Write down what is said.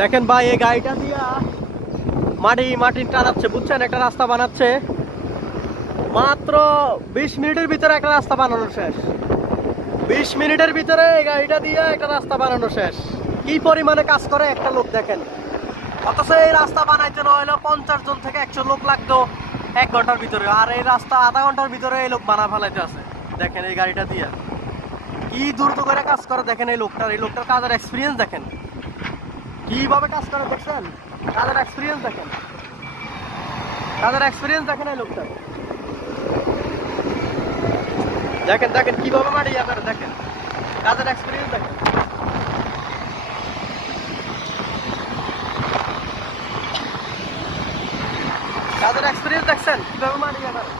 দেখেন ভাই এই গাড়িটা দিয়া মাটি টানাচ্ছে, বুঝছেন? একটা রাস্তা বানাচ্ছে, মাত্র 20 মিনিটের ভিতরে একটা রাস্তা বানানো শেষ। 20 মিনিটের ভিতরে এই গাড়িটা দিয়ে একটা রাস্তা বানানো শেষ। কি পরিমাণে কাজ করে একটা লোক দেখেন। অথচ এই রাস্তা বানাইতে না হইলেও 50 জন থেকে 100 লোক লাগতো 1 ঘন্টার ভিতরে, আর এই রাস্তা আধা ঘন্টার ভিতরে এই লোক বানা ফেলাইতে আছে। দেখেন এই গাড়িটা দিয়ে কি দ্রুত করে কাজ করে দেখেন। এই লোকটার কাজের এক্সপিরিয়েন্স দেখেন, কিভাবে কাজ করে দেখছেন? কাজের এক্সপিরিয়েন্স দেখেন, এই লোকটার দেখেন দেখেন কিভাবে মাটি ইয়া করে দেখেন, কাজের এক্সপিরিয়েন্স দেখেন। কাজের এক্সপিরিয়েন্স দেখছেন কিভাবে মাটি ইয়া করে।